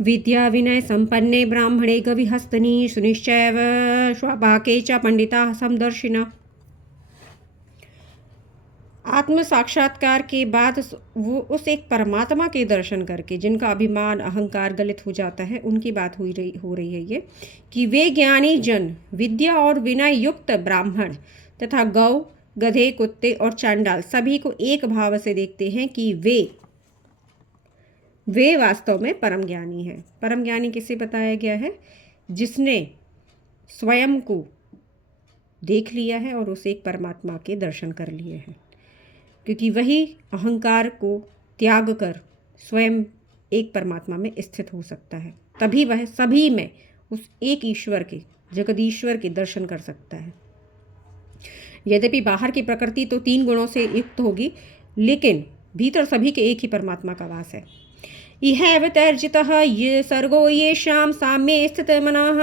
विद्या विनय संपन्ने ब्राह्मणे गविहस्तनी सुनिश्चैव स्वापाके च पंडिता समदर्शिना। आत्म साक्षात्कार के बाद वो उस एक परमात्मा के दर्शन करके जिनका अभिमान अहंकार गलित हो जाता है, उनकी बात हो रही है ये कि वे ज्ञानी जन विद्या और विनय युक्त ब्राह्मण तथा गौ गधे कुत्ते और चांडाल सभी को एक भाव से देखते हैं कि वे वास्तव में परम ज्ञानी हैं। परम ज्ञानी किसे बताया गया है? जिसने स्वयं को देख लिया है और उस एक परमात्मा के दर्शन कर लिए हैं, क्योंकि वही अहंकार को त्याग कर स्वयं एक परमात्मा में स्थित हो सकता है। तभी वह सभी में उस एक ईश्वर के जगदीश्वर के दर्शन कर सकता है। यद्यपि बाहर की प्रकृति तो 3 गुणों से युक्त होगी, लेकिन भीतर सभी के एक ही परमात्मा का वास है। इह वितर्जितः ये सर्गो येषां साम्ये स्थित मनः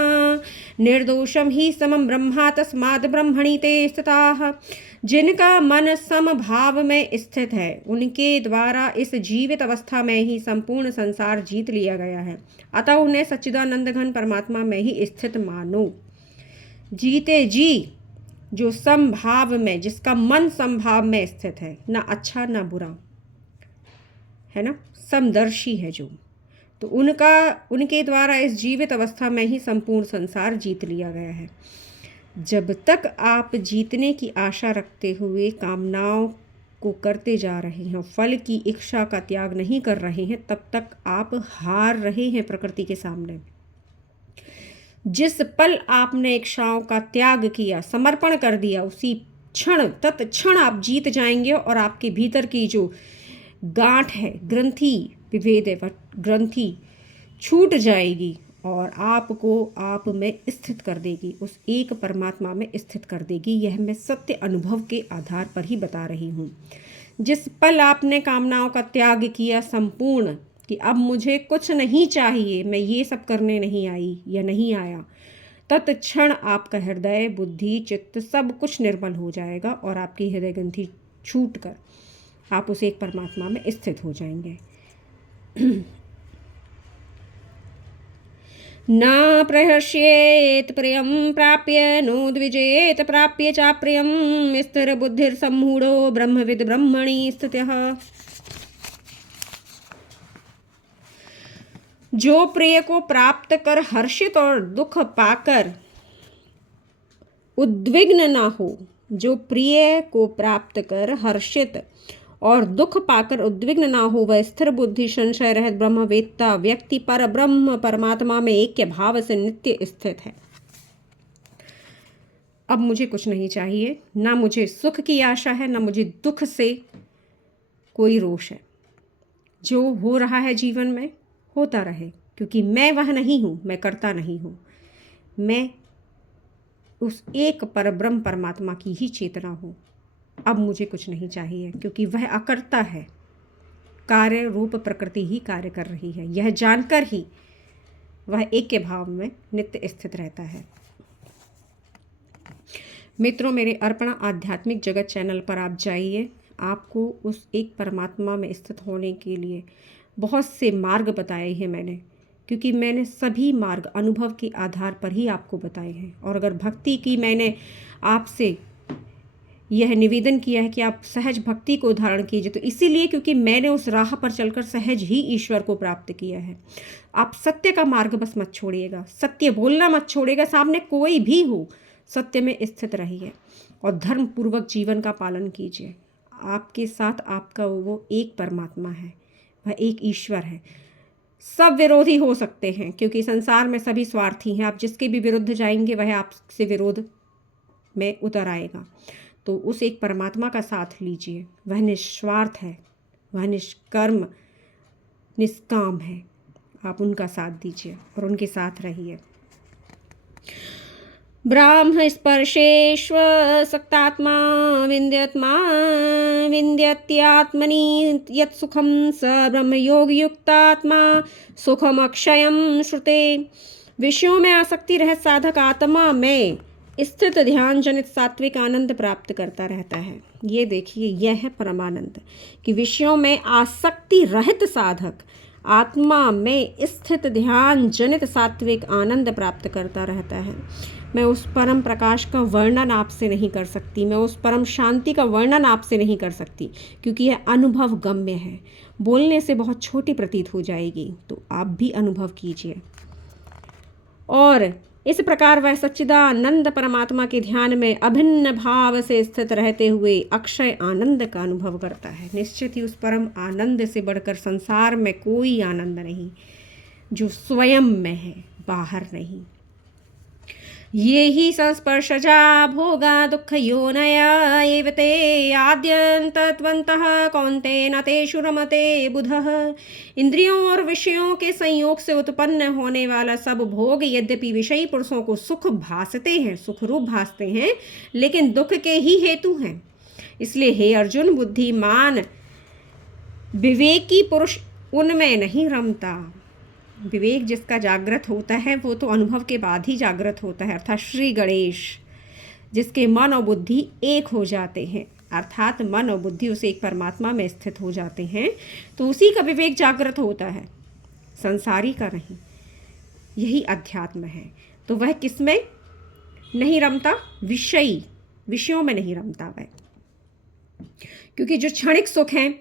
निर्दोषम ही समम ब्रह्मा तस्माद् ब्रह्मणि ते स्थिताः। जिनका मन समभाव में स्थित है, उनके द्वारा इस जीवित अवस्था में ही संपूर्ण संसार जीत लिया गया है। अतः उन्हें सच्चिदानंद घन परमात्मा में ही स्थित मानो। जीते जी जो समभाव में, जिसका मन समभाव में स्थित है, ना अच्छा ना बुरा, है ना, समदर्शी है जो, तो उनके द्वारा इस जीवित अवस्था में ही संपूर्ण संसार जीत लिया गया है। जब तक आप जीतने की आशा रखते हुए कामनाओं को करते जा रहे हैं, फल की इच्छा का त्याग नहीं कर रहे हैं, तब तक आप हार रहे हैं प्रकृति के सामने। जिस पल आपने इच्छाओं का त्याग किया, समर्पण कर दिया, उसी क्षण तत्क्षण आप जीत जाएंगे और आपके भीतर की जो गांठ है, ग्रंथि विभेद है, ग्रंथि छूट जाएगी और आपको आप में स्थित कर देगी, उस एक परमात्मा में स्थित कर देगी। यह मैं सत्य अनुभव के आधार पर ही बता रही हूँ। जिस पल आपने कामनाओं का त्याग किया संपूर्ण, कि अब मुझे कुछ नहीं चाहिए, मैं ये सब करने नहीं आई या नहीं आया, तत्क्षण आपका हृदय बुद्धि चित्त सब कुछ निर्मल हो जाएगा और आपकी हृदय ग्रंथि छूट कर आप उस एक परमात्मा में स्थित हो जाएंगे। न प्रहर्ष्येत प्रियं प्राप्य नोद्विजेत प्राप्य चाप्रियं स्थिर बुद्धिर सम्मूढ़ो ब्रह्मविद ब्रह्मणि स्थितः। जो प्रिय को प्राप्त कर हर्षित और दुख पाकर उद्विग्न ना हो, जो प्रिय को प्राप्त कर हर्षित और दुख पाकर उद्विग्न ना हो, वह स्थिर बुद्धि संशय रहित ब्रह्मवेत्ता व्यक्ति पर ब्रह्म परमात्मा में ऐक्य भाव से नित्य स्थित है। अब मुझे कुछ नहीं चाहिए, ना मुझे सुख की आशा है, ना मुझे दुख से कोई रोष है। जो हो रहा है जीवन में होता रहे, क्योंकि मैं वह नहीं हूँ, मैं करता नहीं हूँ, मैं उस एक पर ब्रह्म परमात्मा की ही चेतना हूँ। अब मुझे कुछ नहीं चाहिए, क्योंकि वह अकर्ता है, कार्य रूप प्रकृति ही कार्य कर रही है। यह जानकर ही वह एक के भाव में नित्य स्थित रहता है। मित्रों, मेरे अर्पणा आध्यात्मिक जगत चैनल पर आप जाइए। आपको उस एक परमात्मा में स्थित होने के लिए बहुत से मार्ग बताए हैं मैंने, क्योंकि मैंने सभी मार्ग अनुभव के आधार पर ही आपको बताए हैं। और अगर भक्ति की मैंने आपसे यह निवेदन किया है कि आप सहज भक्ति को धारण कीजिए, तो इसीलिए क्योंकि मैंने उस राह पर चलकर सहज ही ईश्वर को प्राप्त किया है। आप सत्य का मार्ग बस मत छोड़िएगा, सत्य बोलना मत छोड़िएगा, सामने कोई भी हो, सत्य में स्थित रहिए और धर्म पूर्वक जीवन का पालन कीजिए। आपके साथ आपका वो एक परमात्मा है, वह एक ईश्वर है। सब विरोधी हो सकते हैं, क्योंकि संसार में सभी स्वार्थी हैं। आप जिसके भी विरुद्ध जाएंगे वह आपसे विरोध में उतर आएगा। तो उस एक परमात्मा का साथ लीजिए, वह निस्वार्थ है, वह निष्कर्म निष्काम है। आप उनका साथ दीजिए और उनके साथ रहिए। ब्राह्म स्पर्शेश्व सक्तात्मा विन्द्यत्यात्मनि यत् सुखम स ब्रह्म योग युक्तात्मा सुखम अक्षयम श्रुते। विषयों में आसक्ति रह साधक आत्मा में स्थित ध्यान जनित सात्विक आनंद प्राप्त करता रहता है। ये देखिए, यह है परमानंद कि विषयों में आसक्ति रहित साधक आत्मा में स्थित ध्यान जनित सात्विक आनंद प्राप्त करता रहता है। मैं उस परम प्रकाश का वर्णन आपसे नहीं कर सकती, मैं उस परम शांति का वर्णन आपसे नहीं कर सकती, क्योंकि यह अनुभव गम्य है, बोलने से बहुत छोटी प्रतीत हो जाएगी। तो आप भी अनुभव कीजिए। और इस प्रकार वह सच्चिदानंद परमात्मा के ध्यान में अभिन्न भाव से स्थित रहते हुए अक्षय आनंद का अनुभव करता है। निश्चित ही उस परम आनंद से बढ़कर संसार में कोई आनंद नहीं, जो स्वयं में है, बाहर नहीं। ये ही संस्पर्शजा भोगा दुःख योनया एव ते आद्यन्तत्वन्तः कौन्तेन तेषु रमते बुधः। इंद्रियों और विषयों के संयोग से उत्पन्न होने वाला सब भोग यद्यपि विषयी पुरुषों को सुख भासते हैं, सुख रूप भासते हैं, लेकिन दुख के ही हेतु हैं। इसलिए हे अर्जुन, बुद्धिमान विवेकी पुरुष उनमें नहीं रमता। विवेक जिसका जागृत होता है वो तो अनुभव के बाद ही जागृत होता है, अर्थात श्री गणेश, जिसके मन और बुद्धि एक हो जाते हैं, अर्थात मन और बुद्धि उस एक परमात्मा में स्थित हो जाते हैं, तो उसी का विवेक जागृत होता है, संसारी का नहीं। यही अध्यात्म है। तो वह किस में नहीं रमता? विषयों में नहीं रमता वह, क्योंकि जो क्षणिक सुख हैं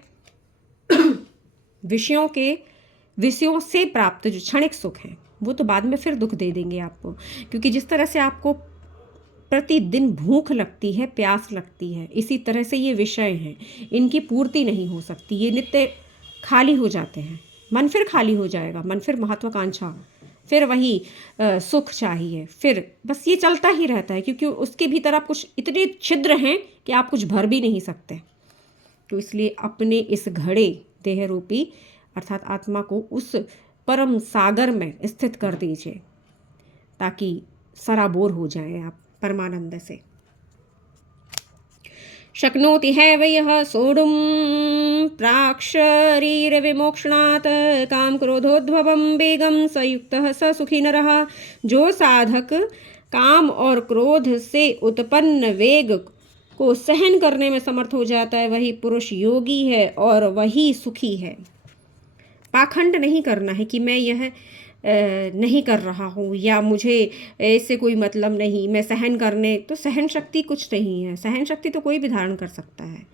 विषयों से प्राप्त जो क्षणिक सुख हैं वो तो बाद में फिर दुख दे देंगे आपको। क्योंकि जिस तरह से आपको प्रतिदिन भूख लगती है, प्यास लगती है, इसी तरह से ये विषय हैं, इनकी पूर्ति नहीं हो सकती, ये नित्य खाली हो जाते हैं। मन फिर खाली हो जाएगा, मन फिर महत्वाकांक्षा, फिर वही सुख चाहिए, फिर बस ये चलता ही रहता है, क्योंकि उसके भीतर आप कुछ इतने छिद्र हैं कि आप कुछ भर भी नहीं सकते। तो इसलिए अपने इस घड़े देह रूपी अर्थात आत्मा को उस परम सागर में स्थित कर दीजिए, ताकि सराबोर हो जाए आप परमानंद से। शक्नोति हैव यः सोढुं प्राक् शरीर विमोक्षणात् काम क्रोधोद्भवं वेगं स युक्तः स सुखी नरः। जो साधक काम और क्रोध से उत्पन्न वेग को सहन करने में समर्थ हो जाता है, वही पुरुष योगी है और वही सुखी है। पाखंड नहीं करना है कि मैं यह नहीं कर रहा हूँ या मुझे इससे कोई मतलब नहीं, मैं सहन करने, तो सहन शक्ति कुछ नहीं है। सहन शक्ति तो कोई भी धारण कर सकता है।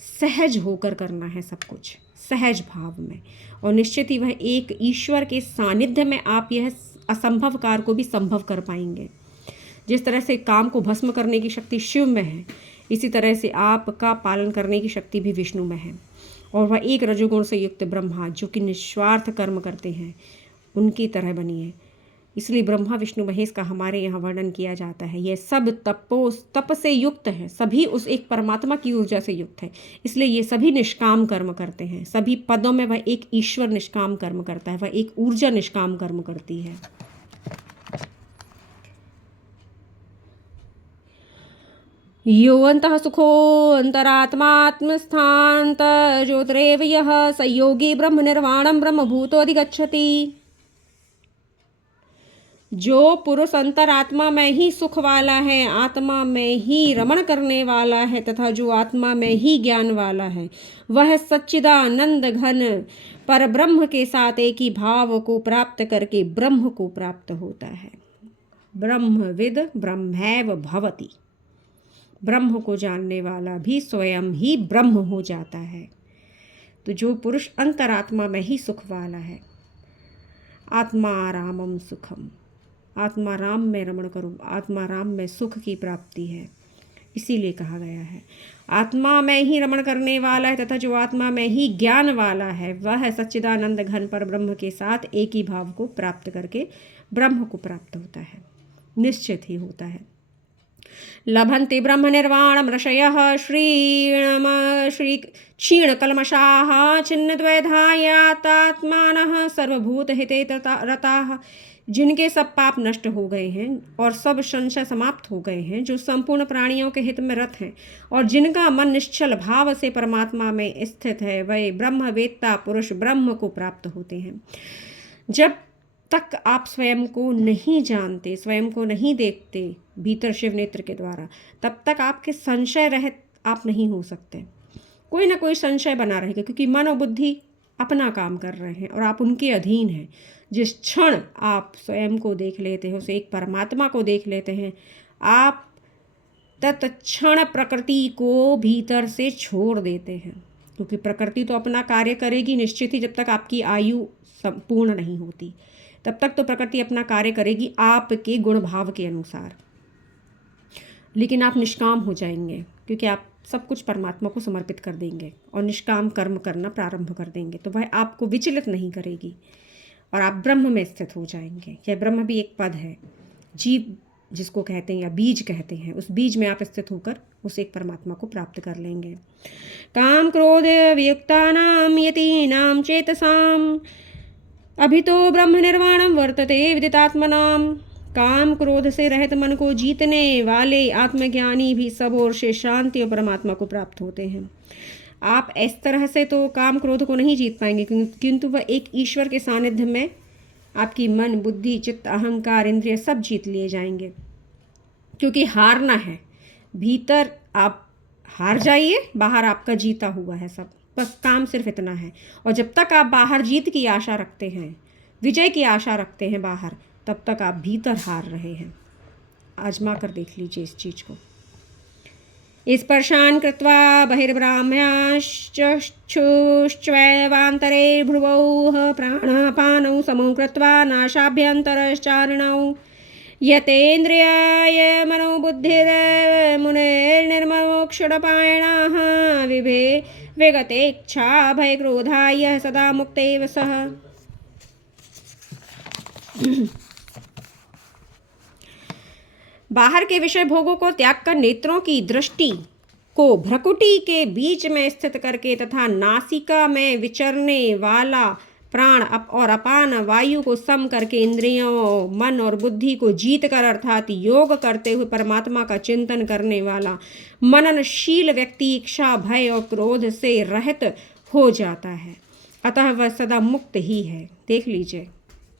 सहज होकर करना है सब कुछ, सहज भाव में। और निश्चित ही वह एक ईश्वर के सानिध्य में आप यह असंभव कार्य को भी संभव कर पाएंगे। जिस तरह से काम को भस्म करने की शक्ति शिव में है, इसी तरह से आपका पालन करने की शक्ति भी विष्णु में है। और वह एक रजोगुण से युक्त ब्रह्मा, जो कि निस्वार्थ कर्म करते हैं, उनकी तरह बनिए। इसलिए ब्रह्मा विष्णु महेश का हमारे यहाँ वर्णन किया जाता है। यह सब तप से युक्त है, सभी उस एक परमात्मा की ऊर्जा से युक्त है। इसलिए ये सभी निष्काम कर्म करते हैं। सभी पदों में वह एक ईश्वर निष्काम कर्म करता है, वह एक ऊर्जा निष्काम कर्म करती है। यो अंतः सुखो अंतरात्मात्मस्थान्त ज्योतिरेव यः स योगी ब्रह्म निर्वाणं ब्रह्मभूतोऽधिगच्छति। जो पुरुष अंतरात्मा में ही सुख वाला है, आत्मा में ही रमण करने वाला है तथा जो आत्मा में ही ज्ञान वाला है, वह सच्चिदानंद घन पर ब्रह्म के साथ एक ही भाव को प्राप्त करके ब्रह्म को प्राप्त होता है। ब्रह्मविद ब्रह्मैव भवति। ब्रह्म को जानने वाला भी स्वयं ही ब्रह्म हो जाता है। तो जो पुरुष अंतरात्मा में ही सुख वाला है, आत्मारामम सुखम, आत्मा राम में रमण करो, आत्मा राम में सुख की प्राप्ति है, इसीलिए कहा गया है। आत्मा में ही रमण करने वाला है तथा जो आत्मा में ही ज्ञान वाला है, वह सच्चिदानंद घन पर ब्रह्म के साथ एक ही भाव को प्राप्त करके ब्रह्म को प्राप्त होता है, निश्चित ही होता है। लभन्ते ब्रह्म निर्वाणम ऋषयः क्षीणकल्मषाः छिन्नद्वैधायातात्मानः सर्वभूत हिते रताः। जिनके सब पाप नष्ट हो गए हैं और सब संशय समाप्त हो गए हैं, जो संपूर्ण प्राणियों के हित में रत हैं और जिनका मन निश्चल भाव से परमात्मा में स्थित है, वह ब्रह्मवेत्ता पुरुष ब्रह्म को प्राप्त होते हैं। जब तक आप स्वयं को नहीं जानते, स्वयं को नहीं देखते भीतर शिव नेत्र के द्वारा, तब तक आपके संशय रहित आप नहीं हो सकते। कोई ना कोई संशय बना रहेगा, क्योंकि मन और बुद्धि अपना काम कर रहे हैं और आप उनके अधीन हैं। जिस क्षण आप स्वयं को देख लेते हैं, उसे एक परमात्मा को देख लेते हैं, आप तत्क्षण प्रकृति को भीतर से छोड़ देते हैं, क्योंकि प्रकृति तो अपना कार्य करेगी निश्चित ही। जब तक आपकी आयु संपूर्ण नहीं होती तब तक तो प्रकृति अपना कार्य करेगी आपके गुण भाव के अनुसार, लेकिन आप निष्काम हो जाएंगे, क्योंकि आप सब कुछ परमात्मा को समर्पित कर देंगे और निष्काम कर्म करना प्रारंभ कर देंगे, तो वह आपको विचलित नहीं करेगी और आप ब्रह्म में स्थित हो जाएंगे। यह ब्रह्म भी एक पद है, जीव जिसको कहते हैं या बीज कहते हैं, उस बीज में आप स्थित होकर उस एक परमात्मा को प्राप्त कर लेंगे। काम क्रोध वियुक्तानां यतीनां चेतसाम अभितो ब्रह्म निर्वाणम वर्तते विदितात्मनाम। काम क्रोध से रहित मन को जीतने वाले आत्मज्ञानी भी सब ओर से शांति और परमात्मा को प्राप्त होते हैं। आप इस तरह से तो काम क्रोध को नहीं जीत पाएंगे, किंतु वह एक ईश्वर के सानिध्य में आपकी मन, बुद्धि, चित्त, अहंकार, इंद्रिय सब जीत लिए जाएंगे, क्योंकि हारना है। भीतर आप हार जाइए, बाहर आपका जीता हुआ है सब, बस काम सिर्फ इतना है। और जब तक आप बाहर जीत की आशा रखते हैं, विजय की आशा रखते हैं बाहर, तब तक आप भीतर हार रहे हैं। आजमा कर देख लीजिए इस चीज़ को। स्पर्शान् कृत्वा बहिर्ब्राह्म्याश्चक्षुश्चैवान्तरे भ्रुवौ प्राणापानौ समौ कृत्वा नासाभ्यन्तरश्चारिणौ यतेन्द्रियाय मनोबुद्धिर्मुनेर्निर्मोक्षपायणाः विगतेच्छा भयक्रोधाय सदा मुक्तेव सः। बाहर के विषय भोगों को त्याग कर नेत्रों की दृष्टि को भ्रकुटी के बीच में स्थित करके तथा नासिका में विचरने वाला प्राण और अपान वायु को सम करके इंद्रियों, मन और बुद्धि को जीत कर अर्थात योग करते हुए परमात्मा का चिंतन करने वाला मननशील व्यक्ति इच्छा, भय और क्रोध से रहित हो जाता है, अतः वह सदा मुक्त ही है। देख लीजिए,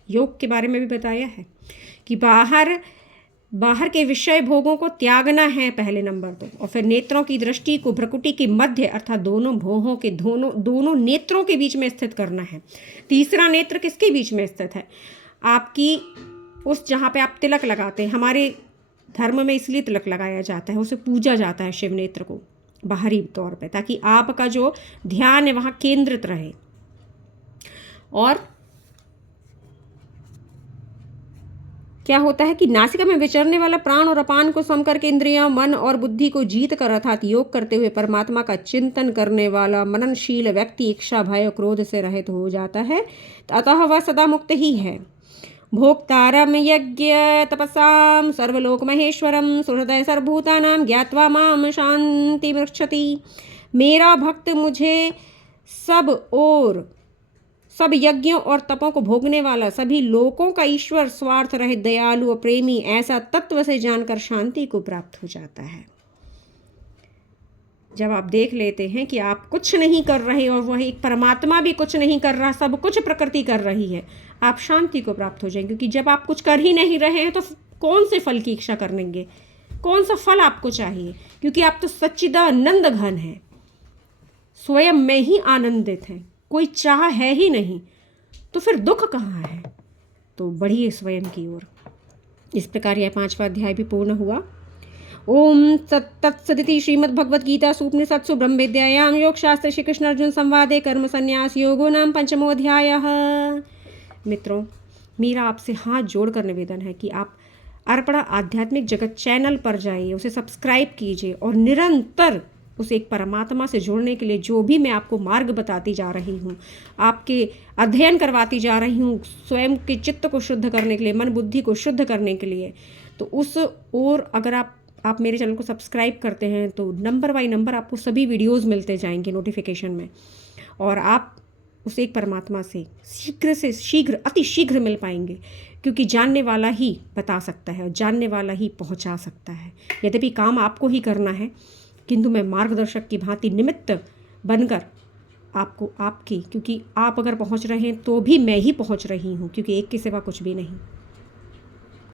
योग के बारे में भी बताया है कि बाहर के विषय भोगों को त्यागना है पहले नंबर तो, और फिर नेत्रों की दृष्टि को भ्रकुटी के मध्य अर्थात दोनों भौहों के दोनों नेत्रों के बीच में स्थित करना है। तीसरा नेत्र किसके बीच में स्थित है? आपकी उस जहाँ पे आप तिलक लगाते हैं, हमारे धर्म में इसलिए तिलक लगाया जाता है, उसे पूजा जाता है शिव नेत्र को बाहरी तौर पे, ताकि आपका जो ध्यान है वहाँ केंद्रित रहे। और क्या होता है कि नासिका में विचरने वाला प्राण और अपान को सम करके इंद्रियां, मन और बुद्धि को जीत कर अर्थात योग करते हुए परमात्मा का चिंतन करने वाला मननशील व्यक्ति इच्छा, भय और क्रोध से रहित हो जाता है, अतः वह सदा मुक्त ही है। भोक्तारम यज्ञ तपसाम सर्वलोक महेश्वरम सुहृदय सर्वभूतानां ज्ञात्वा माम शांति मृक्षति। मेरा भक्त मुझे सब यज्ञों और तपों को भोगने वाला, सभी लोकों का ईश्वर, स्वार्थ रहित, दयालु और प्रेमी ऐसा तत्व से जानकर शांति को प्राप्त हो जाता है। जब आप देख लेते हैं कि आप कुछ नहीं कर रहे और वह एक परमात्मा भी कुछ नहीं कर रहा, सब कुछ प्रकृति कर रही है, आप शांति को प्राप्त हो जाएंगे। क्योंकि जब आप कुछ कर ही नहीं रहे हैं तो कौन से फल की इच्छा करेंगे? कौन सा फल आपको चाहिए? क्योंकि आप तो सच्चिदानंद घन हैं, स्वयं में ही आनंदित हैं, कोई चाह है ही नहीं, तो फिर दुख कहाँ है? तो बढ़िए स्वयं की ओर। इस प्रकार यह 5वां अध्याय भी पूर्ण हुआ। ओम तत्सदिति श्रीमद्भगवद्गीता उपनिषत्सु ब्रह्म विद्यायां योगशास्त्रे श्री कृष्ण अर्जुन संवादे कर्म संन्यास योगो नाम 5वां अध्यायः। मित्रों, मेरा आपसे हाथ जोड़कर निवेदन है कि आप अर्पणा आध्यात्मिक जगत चैनल पर जाइए, उसे सब्सक्राइब कीजिए और निरंतर उस एक परमात्मा से जुड़ने के लिए जो भी मैं आपको मार्ग बताती जा रही हूँ, आपके अध्ययन करवाती जा रही हूँ, स्वयं के चित्त को शुद्ध करने के लिए, मन बुद्धि को शुद्ध करने के लिए, तो उस ओर अगर आप मेरे चैनल को सब्सक्राइब करते हैं तो नंबर बाय नंबर आपको सभी वीडियोस मिलते जाएंगे नोटिफिकेशन में, और आप उस एक परमात्मा से शीघ्र अति शीघ्र मिल पाएंगे, क्योंकि जानने वाला ही बता सकता है और जानने वाला ही पहुंचा सकता है। यद्यपि काम आपको ही करना है, किंतु मैं मार्गदर्शक की भांति निमित्त बनकर आपको आपकी, क्योंकि आप अगर पहुंच रहे हैं तो भी मैं ही पहुंच रही हूँ, क्योंकि एक के सिवा कुछ भी नहीं।